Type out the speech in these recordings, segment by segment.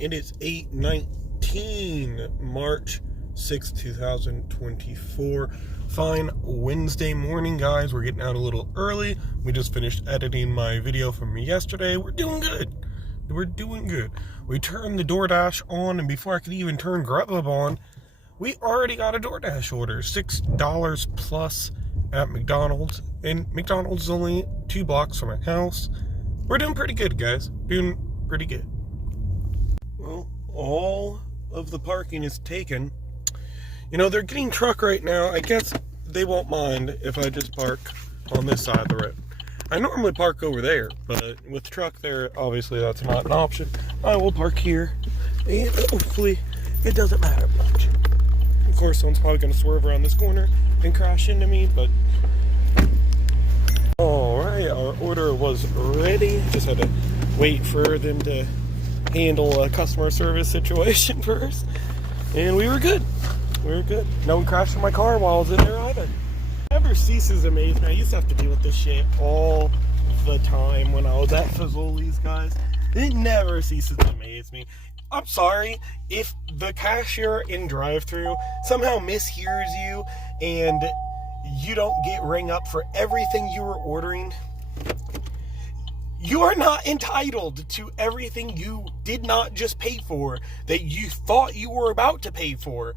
It is 8/19, March 6th, 2024. Fine Wednesday morning, guys. We're getting out a little early. We just finished editing my video from yesterday. We're doing good. We turned the Doordash on, and before I could even turn grubhub on, we already got a Doordash order. $6 plus at McDonald's. And McDonald's is only 2 blocks from my house. We're doing pretty good, guys. Doing pretty good. Well, all of the parking is taken. You know, they're getting truck right now. I guess they won't mind if I just park on this side of the road. I normally park over there, but with the truck there, obviously that's not an option. I will park here, and hopefully it doesn't matter much. Of course, someone's probably going to swerve around this corner and crash into me, but... Alright, our order was ready. Just had to wait for them to handle a customer service situation first. And we were good. No one crashed in my car while I was in there either. Never ceases to amaze me. I used to have to deal with this shit all the time when I was at Fazoli's, guys. It never ceases to amaze me. I'm sorry if the cashier in drive-thru somehow mishears you and you don't get rang up for everything you were ordering. You are not entitled to everything you did not just pay for that you thought you were about to pay for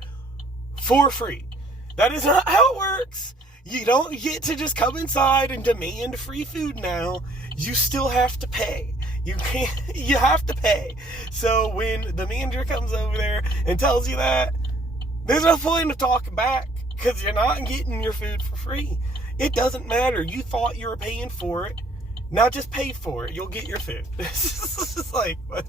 free. That is not how it works. You don't get to just come inside and demand free food now. You still have to pay. You have to pay. So when the manager comes over there and tells you that, there's no point of talking back because you're not getting your food for free. It doesn't matter. You thought you were paying for it. Now just pay for it. You'll get your food. It's just like, what?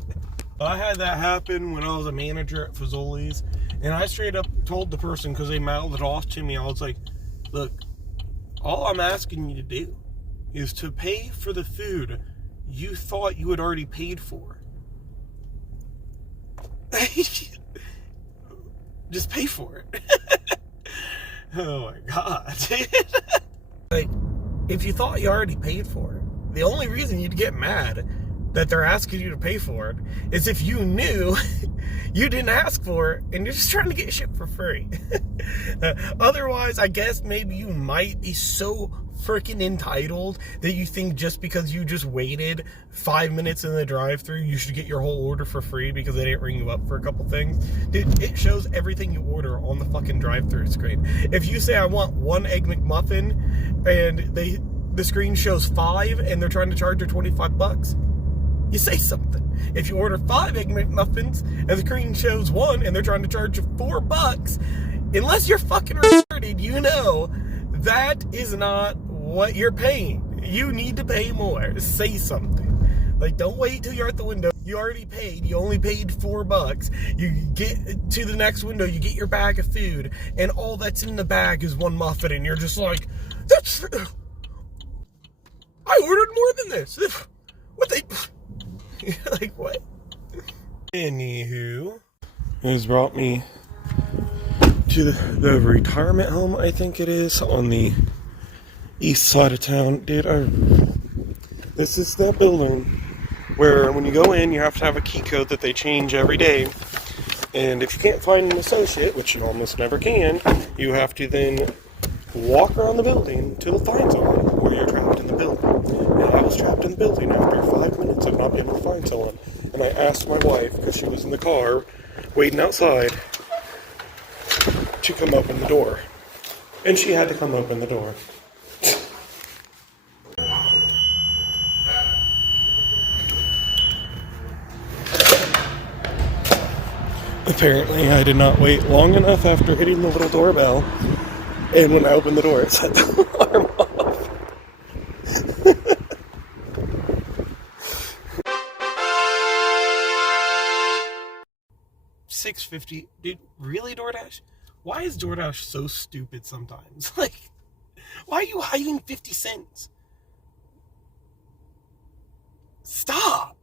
I had that happen when I was a manager at Fazoli's, and I straight up told the person, because they mouthed it off to me, I was like, look, all I'm asking you to do is to pay for the food you thought you had already paid for. Just pay for it. Oh my God. Like, if you thought you already paid for it, the only reason you'd get mad that they're asking you to pay for it is if you knew you didn't ask for it and you're just trying to get shit for free. Otherwise, I guess maybe you might be so freaking entitled that you think just because you just waited 5 minutes in the drive-thru, you should get your whole order for free because they didn't ring you up for a couple things. Dude, it shows everything you order on the fucking drive-thru screen. If you say I want 1 Egg McMuffin and the screen shows 5 and they're trying to charge you $25, you say something. If you order 5 Egg McMuffins and the screen shows 1 and they're trying to charge you $4, unless you're fucking retarded, you know that is not what you're paying. You need to pay more. Say something. Like, don't wait till you're at the window. You already paid. You only paid $4. You get to the next window, you get your bag of food, and all that's in the bag is 1 muffin, and you're just like, that's... I ordered more than this. What they... Like, what? Anywho, it has brought me to the retirement home, I think it is, on the east side of town. Dude, this is that building where when you go in, you have to have a key code that they change every day. And if you can't find an associate, which you almost never can, you have to then walk around the building to the fine zone where you're trapped in the building. And I was trapped in the building after 5 minutes of not being able to find someone. And I asked my wife, because she was in the car waiting outside, to come open the door. And she had to come open the door. Apparently, I did not wait long enough after hitting the little doorbell. And when I opened the door, it set the alarm off. $6.50. Dude, really, Doordash? Why is Doordash so stupid sometimes? Like, why are you hiding 50 cents? Stop!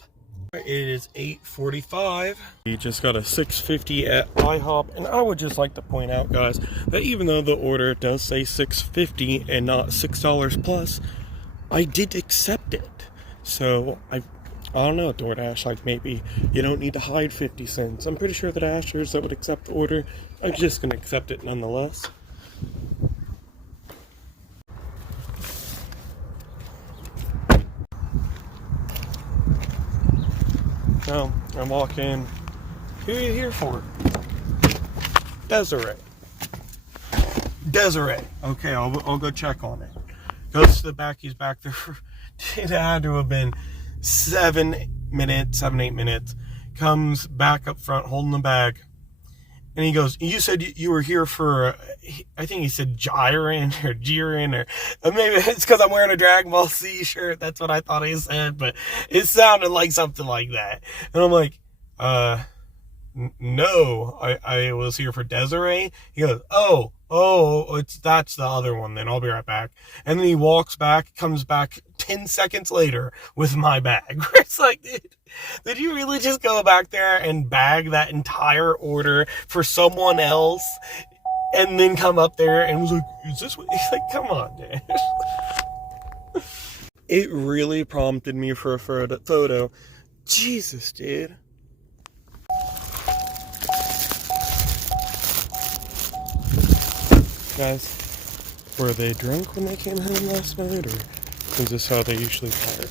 It is 8:45. We just got a $6.50 at IHOP, and I would just like to point out, guys, that even though the order does say $6.50 and not $6 plus, I did accept it. So I I don't know, DoorDash, like maybe you don't need to hide 50 cents. I'm pretty sure the Dashers that would accept the order are just going to accept it nonetheless. Now, I walk in. Who are you here for? Desiree. Okay, I'll go check on it. Goes to the back. He's back there. It had to have been 8 minutes. Comes back up front holding the bag. And he goes, you said you were here for, I think he said Jiren, or maybe it's because I'm wearing a Dragon Ball Z shirt. That's what I thought he said, but it sounded like something like that. And I'm like, no, I was here for Desiree. He goes, that's the other one then. I'll be right back. And then he walks back, comes back 10 seconds later with my bag. It's like, dude, did you really just go back there and bag that entire order for someone else and then come up there and was like, is this what? He's like, come on, dude. It really prompted me for a photo. Jesus, dude. Guys, were they drunk when they came home last night, or is this how they usually park?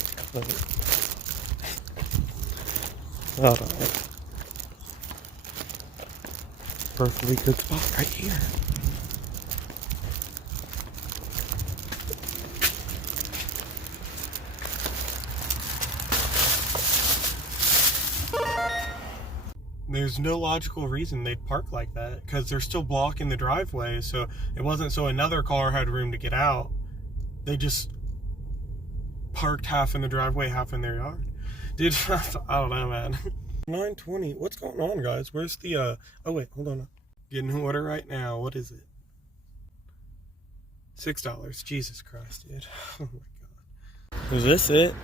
I don't know. Perfectly good spot right here. There's no logical reason they'd park like that, because they're still blocking the driveway, so it wasn't so another car had room to get out. They just parked half in the driveway, half in their yard. Dude, I don't know, man. 9:20. What's going on, guys? Where's the, oh wait, hold on. Getting an order right now. What is it? $6. Jesus Christ, dude. Oh my God. Is this it?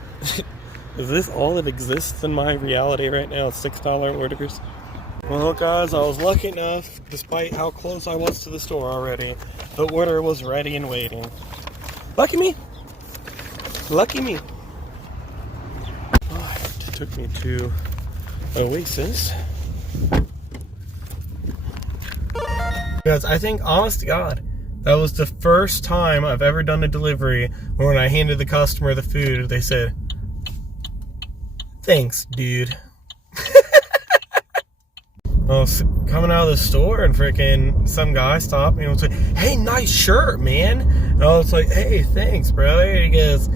Is this all that exists in my reality right now? $6 orders? Well, guys, I was lucky enough, despite how close I was to the store already, the order was ready and waiting. Lucky me! Lucky me! Alright, it took me to Oasis. Guys, I think, honest to God, that was the first time I've ever done a delivery where when I handed the customer the food, they said, "Thanks, dude." I was coming out of the store and freaking some guy stopped me and was like, "Hey, nice shirt, man." And I was like, "Hey, thanks, brother." And he goes,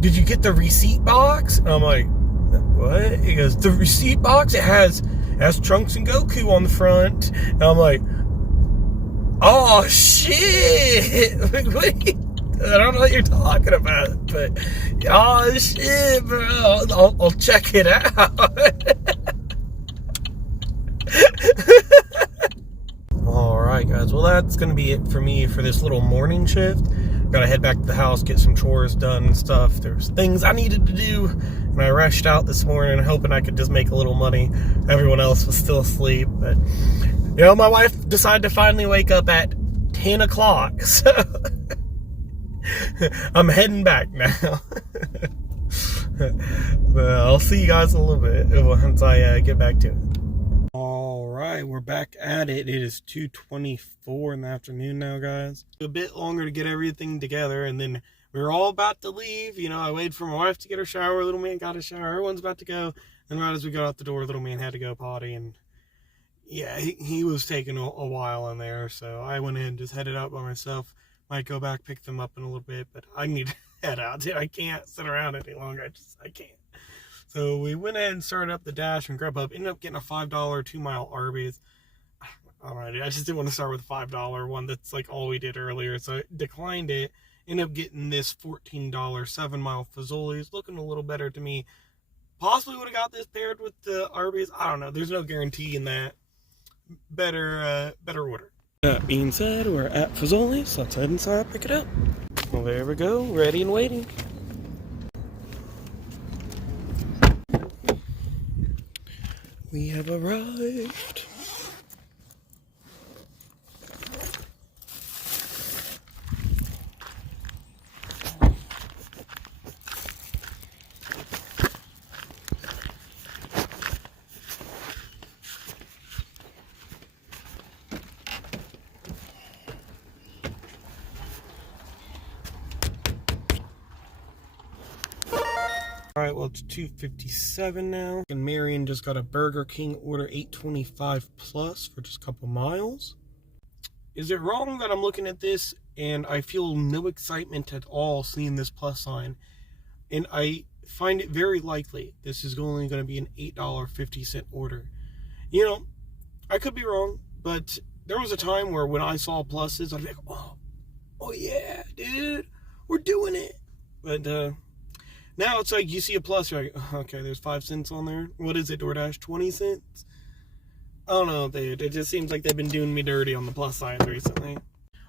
"Did you get the receipt box?" And I'm like, "What?" He goes, "The receipt box, it has Trunks and Goku on the front." And I'm like, "Oh, shit." I don't know what you're talking about, but, oh, shit, bro. I'll check it out. Alright, guys, well, that's gonna be it for me for this little morning shift. Gotta head back to the house, get some chores done and stuff. There's things I needed to do, and I rushed out this morning hoping I could just make a little money. Everyone else was still asleep, but, you know, my wife decided to finally wake up at 10 o'clock, so I'm heading back now. But I'll see you guys in a little bit once I get back to it. Alright, we're back at it. It is 2:24 in the afternoon now, guys. A bit longer to get everything together, and then we were all about to leave. You know, I waited for my wife to get her shower. Little man got a shower. Everyone's about to go. And right as we got out the door, little man had to go potty. And yeah, he was taking a while in there. So I went in and just headed out by myself. Might go back, pick them up in a little bit. But I need to head out, dude. I can't sit around any longer. I can't. So we went ahead and started up the Dash and grubhub. Ended up getting a $5 2-mile Arby's. I don't know, dude. I just didn't want to start with a $5 one. That's like all we did earlier. So I declined it. Ended up getting this $14 7-mile Fazoli's. Looking a little better to me. Possibly would have got this paired with the Arby's. I don't know. There's no guarantee in that. Better order. That being said, we're at Fazoli's. Let's head inside, pick it up. Well, there we go. Ready and waiting. We have arrived. Alright, well, it's 2:57 now. And Marion just got a Burger King order 825 plus for just a couple miles. Is it wrong that I'm looking at this and I feel no excitement at all seeing this plus sign? And I find it very likely this is only going to be an $8.50 order. You know, I could be wrong, but there was a time where when I saw pluses, I'd be like, oh yeah, dude, we're doing it. But now it's like you see a plus, you're like, okay, there's 5 cents on there. What is it, Doordash? 20 cents? I don't know, dude. It just seems like they've been doing me dirty on the plus signs recently.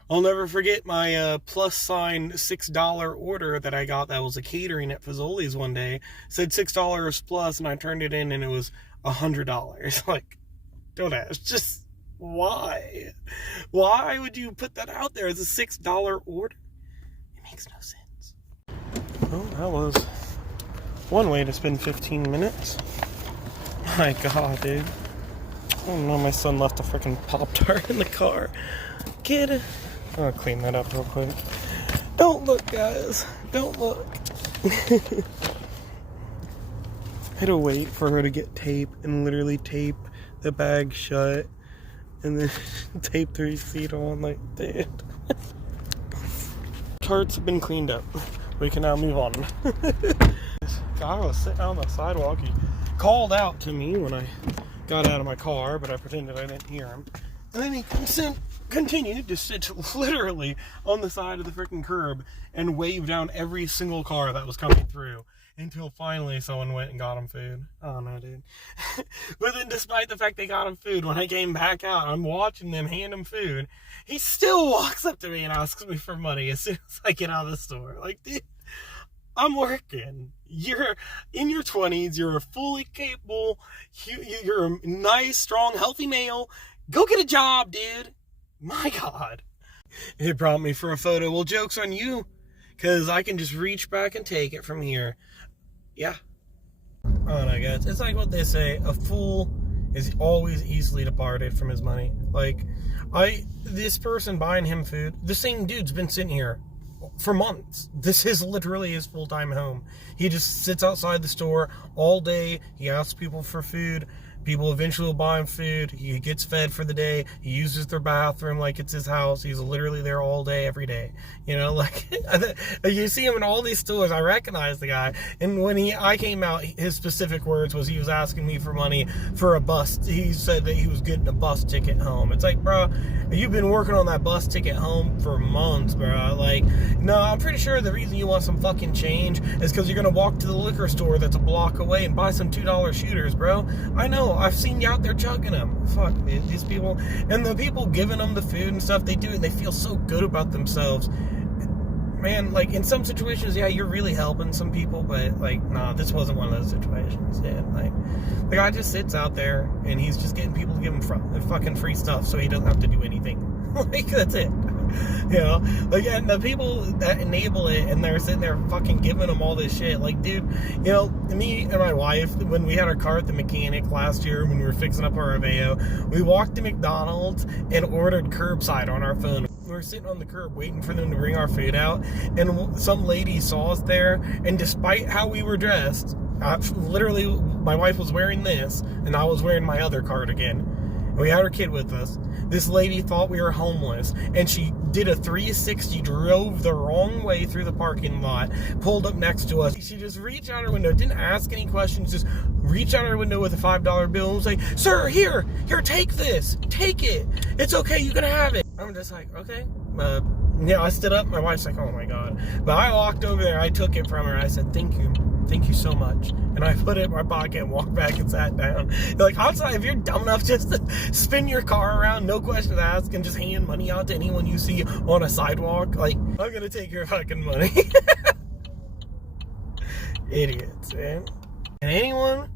I'll never forget my plus sign $6 order that I got that was a catering at Fazoli's one day. It said $6 plus, and I turned it in, and it was $100. Like, Doordash, just why? Why would you put that out there as a $6 order? It makes no sense. Well, that was one way to spend 15 minutes. My God, dude. Oh no, my son left a freaking Pop-Tart in the car. Kid. I'll clean that up real quick. Don't look, guys. Don't look. I had to wait for her to get tape and literally tape the bag shut and then tape the receipt on, like, dude. Tarts have been cleaned up. We can now move on. I was sitting on the sidewalk. He called out to me when I got out of my car, but I pretended I didn't hear him. And then he continued to sit literally on the side of the freaking curb and wave down every single car that was coming through until finally someone went and got him food. Oh no, dude. But then despite the fact they got him food, when I came back out, I'm watching them hand him food. He still walks up to me and asks me for money as soon as I get out of the store. Like, dude, I'm working. You're in your 20s. You're fully capable. You're a nice, strong, healthy male. Go get a job, dude. My God. It brought me for a photo. Well, joke's on you, because I can just reach back and take it from here. Yeah. Oh, no, guys. It's like what they say. A fool is always easily departed from his money. Like, this person buying him food, the same dude's been sitting here for months. This is literally his full-time home. He just sits outside the store all day. He asks people for food. People eventually will buy him food. He gets fed for the day. He uses their bathroom like it's his house. He's literally there all day, every day. You know, like, you see him in all these stores. I recognize the guy. And when I came out, his specific words was he was asking me for money for a bus. He said that he was getting a bus ticket home. It's like, bro, you've been working on that bus ticket home for months, bro. Like, no, I'm pretty sure the reason you want some fucking change is because you're going to walk to the liquor store that's a block away and buy some $2 shooters, bro. I know. I've seen you out there chugging them. Fuck, man, these people. And the people giving them the food and stuff, they do it and they feel so good about themselves. Man, like, in some situations, yeah, you're really helping some people, but, like, nah, this wasn't one of those situations, yeah. Like, the guy just sits out there and he's just getting people to give him fucking free stuff so he doesn't have to do anything. Like, that's it. You know, like, and the people that enable it and they're sitting there fucking giving them all this shit, like, dude, you know, me and my wife, when we had our car at the mechanic last year when we were fixing up our Aveo, we walked to McDonald's and ordered curbside on our phone. We were sitting on the curb waiting for them to bring our food out, and some lady saw us there, and despite how we were dressed, literally, my wife was wearing this, and I was wearing my other cardigan. We had our kid with us. This lady thought we were homeless, and she did a 360, drove the wrong way through the parking lot, pulled up next to us. She just reached out her window, didn't ask any questions, just reached out her window with a $5 bill and was like, "Sir, here, take this, take it. It's okay, you can have it." I'm just like, okay. Yeah, I stood up. My wife's like, oh my God. But I walked over there, I took it from her, I said, thank you so much. And I put it in my pocket and walked back and sat down. Like, outside, if you're dumb enough just to spin your car around, no questions asked, and just hand money out to anyone you see on a sidewalk, like, I'm gonna take your fucking money. Idiots, man. And anyone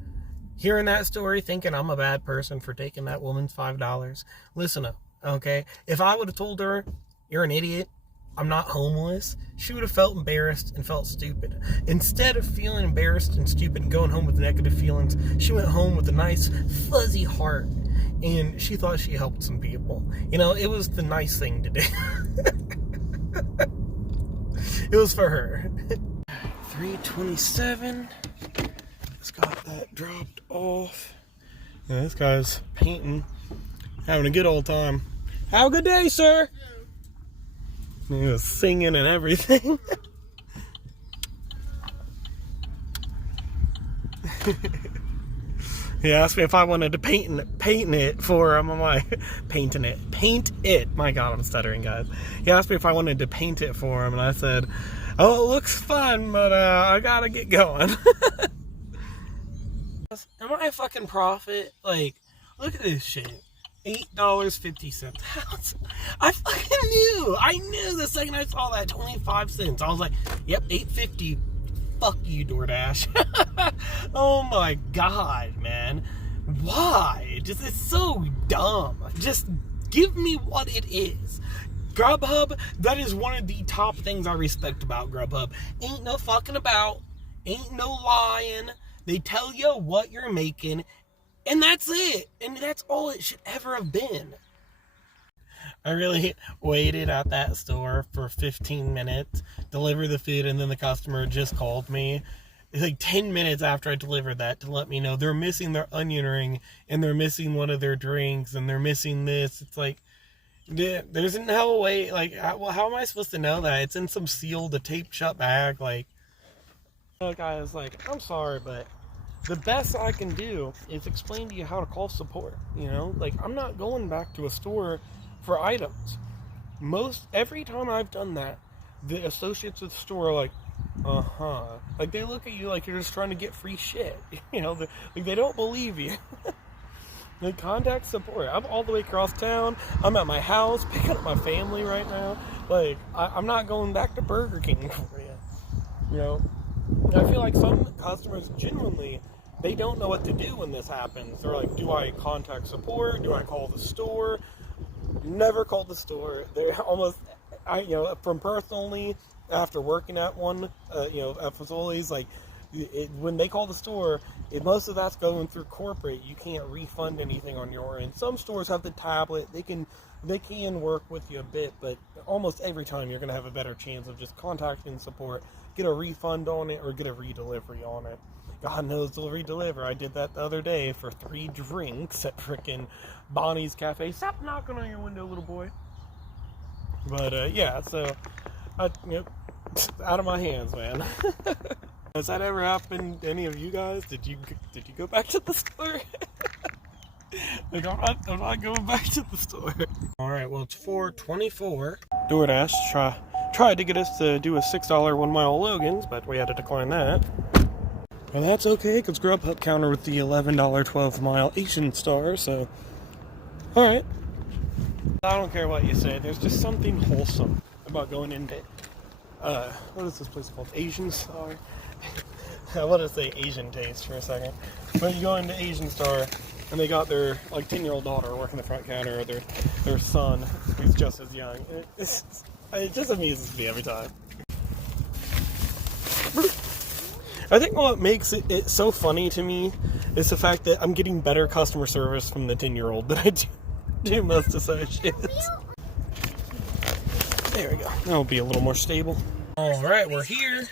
hearing that story thinking I'm a bad person for taking that woman's $5, listen up, okay? If I would have told her, you're an idiot, I'm not homeless, she would have felt embarrassed and felt stupid. Instead of feeling embarrassed and stupid and going home with negative feelings, she went home with a nice, fuzzy heart. And she thought she helped some people. You know, it was the nice thing to do. It was for her. 3:27. that dropped off. Yeah, this guy's painting, having a good old time. Have a good day, sir. He was singing and everything. He asked me if I wanted to paint it for him. I'm like, paint it. My God, I'm stuttering, guys. He asked me if I wanted to paint it for him, and I said, oh, it looks fun, but I gotta get going. Am I a fucking profit? Like, look at this shit. $8.50. I fucking knew. I knew the second I saw that 25 cents. I was like, yep, $8.50. Fuck you, Doordash. Oh my God, man. Why? It's so dumb. Just give me what it is. Grubhub, that is one of the top things I respect about Grubhub. Ain't no fucking about. Ain't no lying. They tell you what you're making, and that's it. And that's all it should ever have been. I really waited at that store for 15 minutes, delivered the food, and then the customer just called me. It's like 10 minutes after I delivered that to let me know they're missing their onion ring, and they're missing one of their drinks, and they're missing this. It's like, there's no way, like, how am I supposed to know that? It's in some sealed, taped shut bag, like, the guy was like, I'm sorry, but the best I can do is explain to you how to call support, you know? Like, I'm not going back to a store for items. Every time I've done that, the associates at the store are like, like, they look at you like you're just trying to get free shit, you know? Like, they don't believe you. Like, contact support. I'm all the way across town. I'm at my house picking up my family right now. Like, I'm not going back to Burger King for you, you know? I feel like some customers genuinely, they don't know what to do when this happens. They're like, do I contact support? Do I call the store? Never called the store. They're almost, from personally, after working at one, at facilities, like, when they call the store, most of that's going through corporate. You can't refund anything on your end. Some stores have the tablet. They can work with you a bit, but almost every time you're going to have a better chance of just contacting support, get a refund on it, or get a redelivery on it. God knows they'll redeliver. I did that the other day for 3 drinks at frickin' Bonnie's Cafe. Stop knocking on your window, little boy. But, yeah, so, out of my hands, man. Has that ever happened to any of you guys? Did you go back to the store? Like, I'm not going back to the store. Alright, well, it's 4:24. Doordash tried to get us to do a $6 1 mile Logan's, but we had to decline that. Well, that's okay, because Grubhub countered with the $11 12 mile Asian Star, so... Alright. I don't care what you say, there's just something wholesome about going into... what is this place called? Asian Star? I want to say Asian Taste for a second. But you go into Asian Star, and they got their, 10-year-old daughter working the front counter, or their son, who's just as young. It just amuses me every time. I think what makes it so funny to me is the fact that I'm getting better customer service from the 10-year-old than I do most associates. There we go. That'll be a little more stable. Alright, we're here.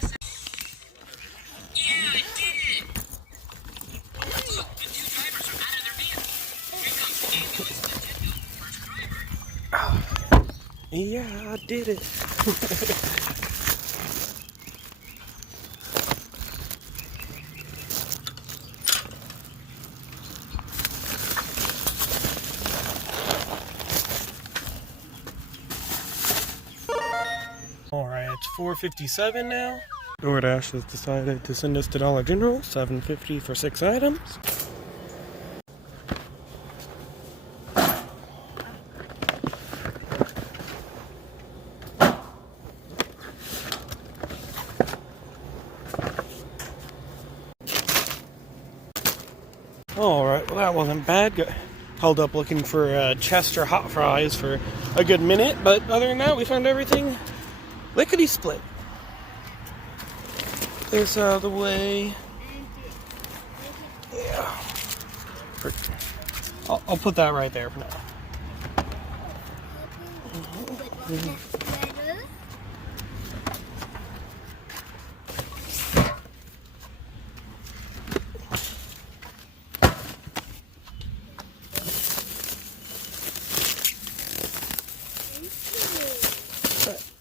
Yeah, I did it. Alright, it's 4:57 now. Doordash has decided to send us to Dollar General, $7.50 for 6 items. Alright, well that wasn't bad. Held up looking for Chester hot fries for a good minute, but other than that, we found everything lickety-split. This out of the way. Yeah. I'll put that right there for now.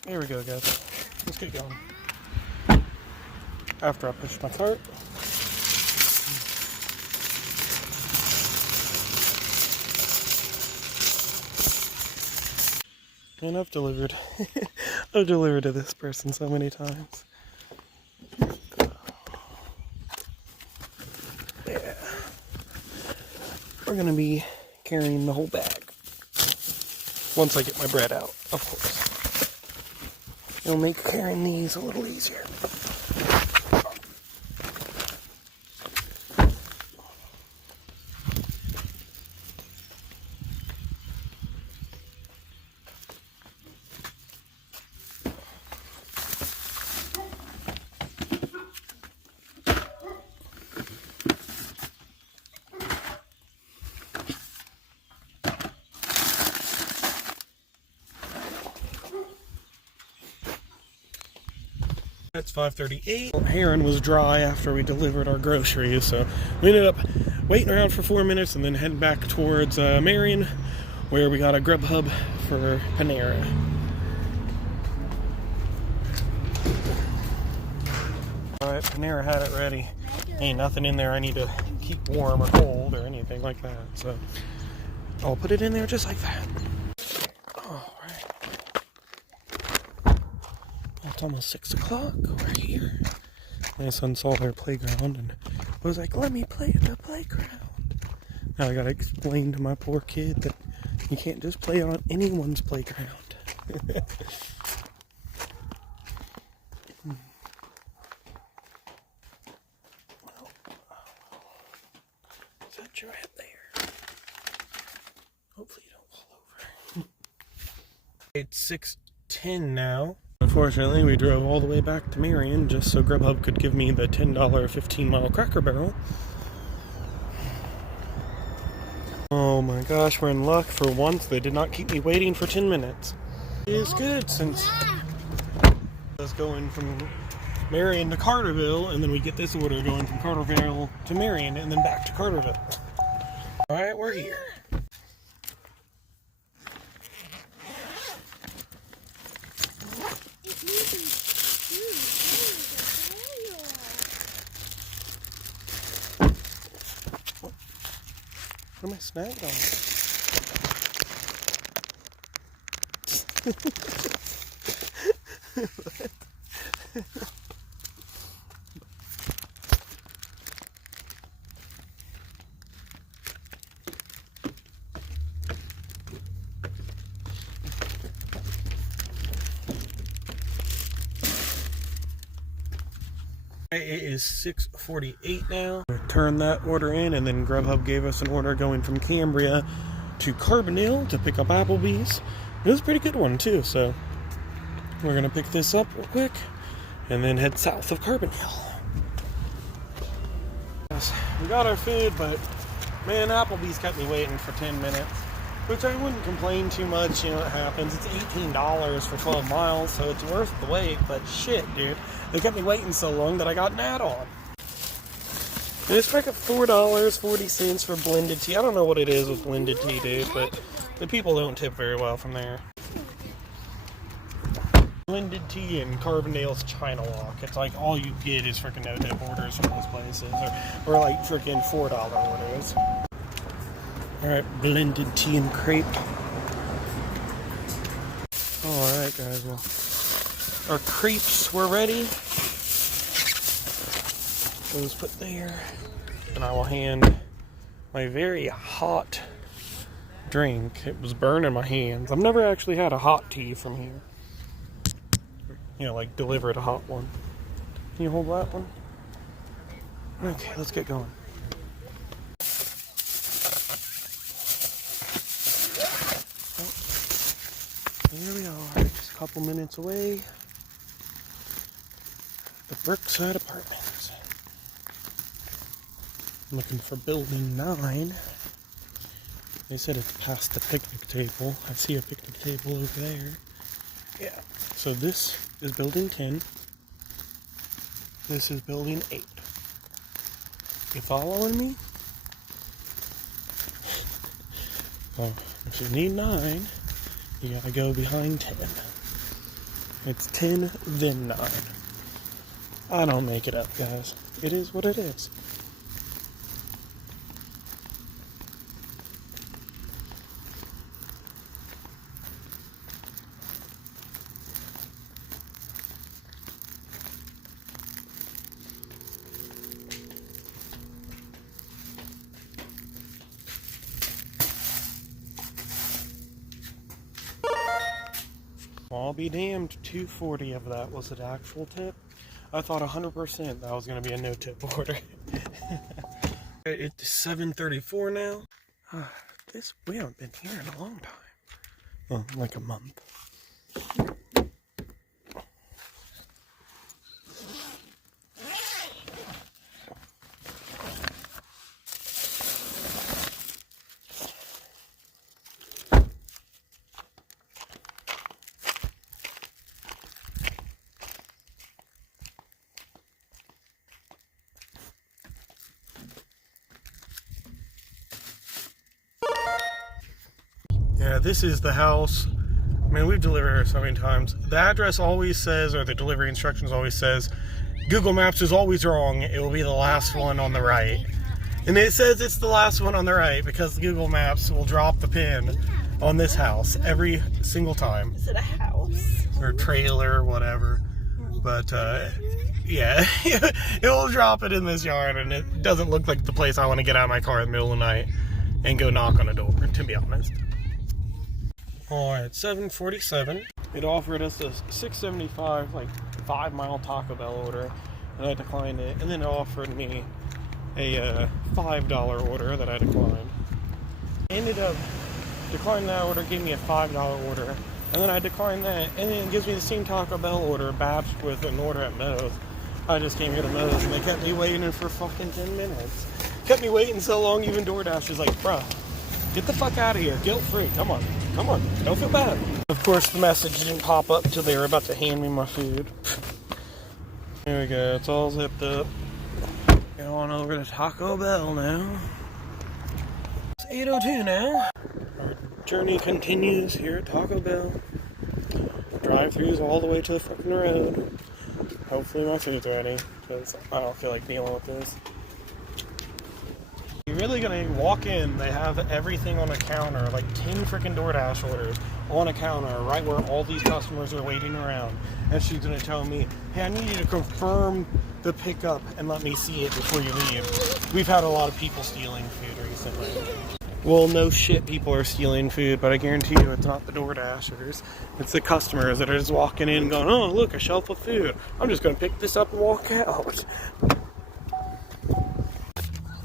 Here we go, guys. Let's get going. After I push my cart. And I've delivered. I've delivered to this person so many times. Yeah. We're gonna be carrying the whole bag. Once I get my bread out, of course. It'll make carrying these a little easier. It's 5:38. Heron was dry after we delivered our groceries, so we ended up waiting around for 4 minutes and then heading back towards Marion, where we got a grubhub for Panera. Alright, Panera had it ready. Ain't nothing in there I need to keep warm or cold or anything like that, so I'll put it in there just like that. It's almost 6 o'clock. We're here. My son saw their playground and was like, let me play at the playground. Now I gotta explain to my poor kid that you can't just play on anyone's playground. Well, set your head there. Hopefully you don't fall over. It's 6:10 now. Unfortunately, we drove all the way back to Marion just so Grubhub could give me the $10 15-mile Cracker Barrel. Oh my gosh, we're in luck. For once, they did not keep me waiting for 10 minutes. It is good since I was going from Marion to Carterville, and then we get this order going from Carterville to Marion, and then back to Carterville. Alright, we're here. What am I snagged on? It is 6:48 now. I turned that order in, and then Grubhub gave us an order going from Cambria to Carbondale to pick up Applebee's. It was a pretty good one too, so we're gonna pick this up real quick and then head south of Carbondale. Yes, we got our food, but man, Applebee's kept me waiting for 10 minutes, which I wouldn't complain too much. You know, it happens. It's $18 for 12 miles, so it's worth the wait, but shit, dude. They kept me waiting so long that I got an add-on. And it's like $4.40 for blended tea. I don't know what it is with blended tea, dude, but the people don't tip very well from there. Blended tea in Carbondale's China Walk. It's like all you get is freaking no-tip orders from those places, or like freaking $4 orders. Alright, blended tea and crepe. Alright, guys, well, our crepes were ready. Those put there. And I will hand my very hot drink. It was burning my hands. I've never actually had a hot tea from here. You know, like delivered a hot one. Can you hold that one? Okay, let's get going. Here we are, just a couple minutes away. The Brookside Apartments. I'm looking for building 9. They said it's past the picnic table. I see a picnic table over there. Yeah, so this is building 10. This is building 8. You following me? Well, if you need 9, you gotta go behind 10. It's 10, then 9. I don't make it up, guys. It is what it is. I'll be damned, $2.40 of that was an actual tip. I thought 100% that was going to be a no-tip order. It's 7:34 now. We haven't been here in a long time. Well, like a month. Yeah, this is the house. I mean, we've delivered here so many times. The address always says, or the delivery instructions always says, Google Maps is always wrong. It will be the last one on the right. And it says it's the last one on the right because Google Maps will drop the pin on this house every single time. Is it a house? Or trailer or whatever. But, yeah, it will drop it in this yard, and it doesn't look like the place I want to get out of my car in the middle of the night and go knock on a door, to be honest. Alright, 7:47. It offered us a $6.75, like 5-mile Taco Bell order, and I declined it. And then it offered me a $5 order that I declined. Ended up declining that order, gave me a $5 order, and then I declined that, and then it gives me the same Taco Bell order, batched with an order at Moe's. I just came here to Moe's, and they kept me waiting for fucking 10 minutes. Kept me waiting so long, even Doordash is like, bruh, get the fuck out of here, guilt-free, come on, don't feel bad. Of course, the message didn't pop up until they were about to hand me my food. Here we go, it's all zipped up. Go on over to Taco Bell now. It's 8:02 now. Our journey continues here at Taco Bell. Drive-thrus all the way to the fucking road. Hopefully my food's ready, because I don't feel like dealing with this. You're really gonna walk in, they have everything on a counter, like 10 freaking DoorDash orders on a counter, right where all these customers are waiting around. And she's gonna tell me, hey, I need you to confirm the pickup and let me see it before you leave. We've had a lot of people stealing food recently. Well, no shit, people are stealing food, but I guarantee you it's not the DoorDashers. It's the customers that are just walking in and going, oh, look, a shelf of food. I'm just gonna pick this up and walk out.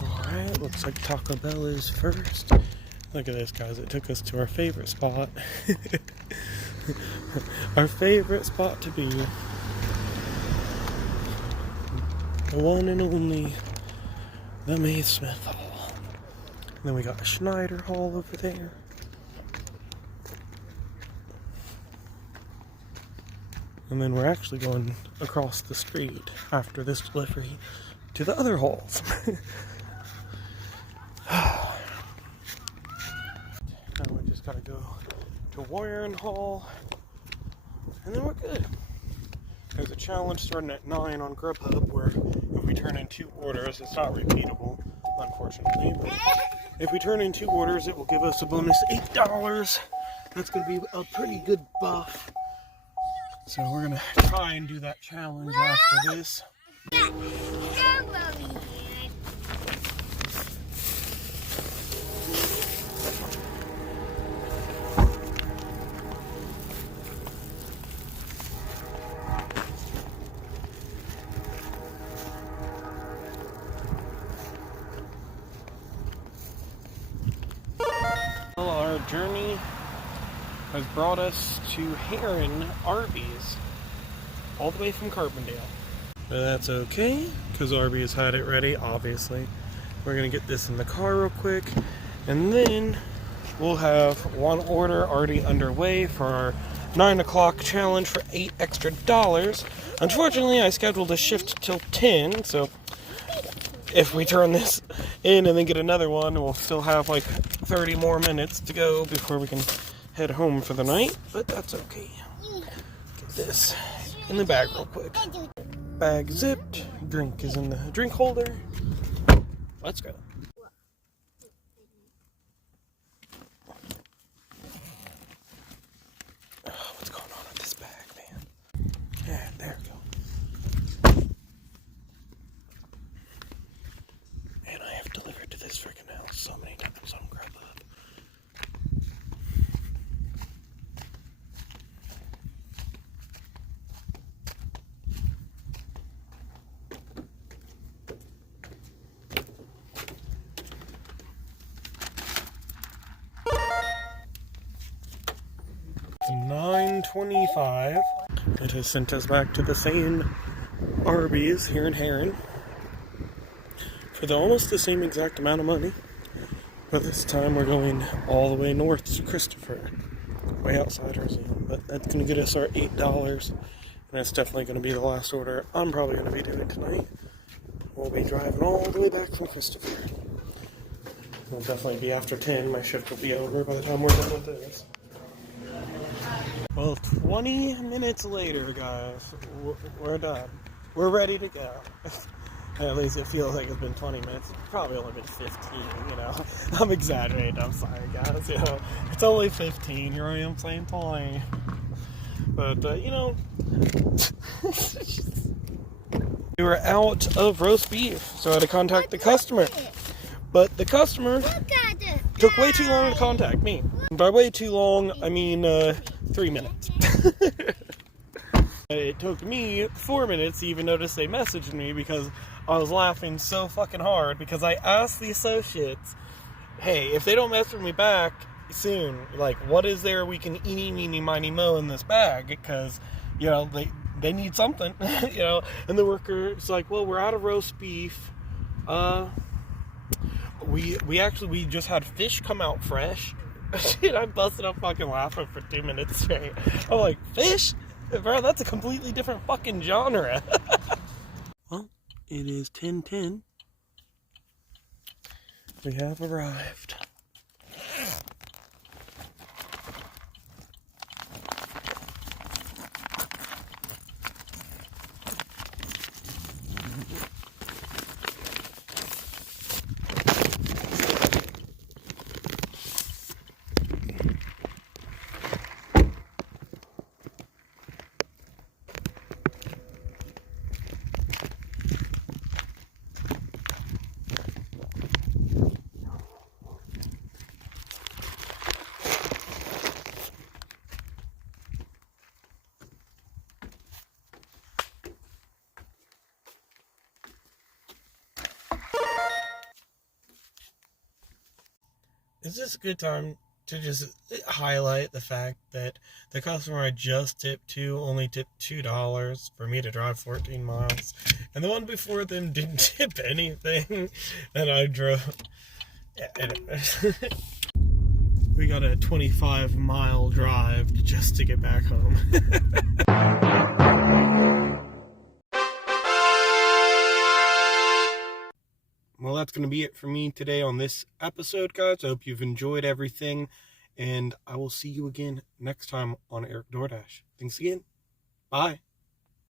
Alright, looks like Taco Bell is first. Look at this, guys. It took us to our favorite spot. Our favorite spot to be. The one and only, the May Smith Hall. And then we got the Schneider Hall over there. And then we're actually going across the street after this delivery to the other halls. Now we just gotta go to Warren Hall, and then we're good. There's a challenge starting at 9 on Grubhub where if we turn in 2 orders, it's not repeatable, unfortunately, but if we turn in 2 orders, it will give us a bonus $8. That's gonna be a pretty good buff. So we're gonna try and do that challenge after this. Well, our journey has brought us to Heron Arby's, all the way from Carbondale. But that's okay, because Arby's had it ready, obviously. We're going to get this in the car real quick, and then we'll have one order already underway for our 9 o'clock challenge for $8 extra. Unfortunately, I scheduled a shift till 10, so if we turn this in and then get another one, we'll still have like 30 more minutes to go before we can head home for the night, but that's okay. this in the bag real quick. Bag zipped. Drink is in the drink holder. Let's go. Oh, what's going on with this bag, man? Yeah, there we go. And I have delivered to this freaking house so many times on grubhub. It's 9:25. It has sent us back to the same Arby's here in Heron for almost the same exact amount of money, but this time we're going all the way north to Christopher, way outside our zone. But that's going to get us our $8, and that's definitely going to be the last order I'm probably going to be doing tonight. We'll be driving all the way back from Christopher. It'll definitely be after 10. My shift will be over by the time we're done with this. Well, 20 minutes later, guys, we're done. We're ready to go. At least it feels like it's been 20 minutes. It's probably only been 15, you know. I'm exaggerating. I'm sorry, guys. You know, it's only 15. Here I am saying 20. But, you know, we were out of roast beef, so I had to contact the customer. But the customer took way too long to contact me. By way too long, I mean 3 minutes. It took me 4 minutes to even notice they messaged me because I was laughing so fucking hard because I asked the associates, hey, if they don't message me back soon, like, what is there we can eeny, meeny, miny, mo in this bag? Because, you know, they need something, you know. And the worker's like, well, we're out of roast beef. We just had fish come out fresh. Shit, I busted up fucking laughing for 2 minutes straight. I'm like, fish? Bro, that's a completely different fucking genre. Well, it is 10:10. We have arrived. Is this a good time to just highlight the fact that the customer I just tipped to only tipped $2 for me to drive 14 miles, and the one before them didn't tip anything, and I drove. We got a 25-mile drive just to get back home. Well, that's going to be it for me today on this episode, guys. I hope you've enjoyed everything, and I will see you again next time on Eric Doordash. Thanks again. Bye.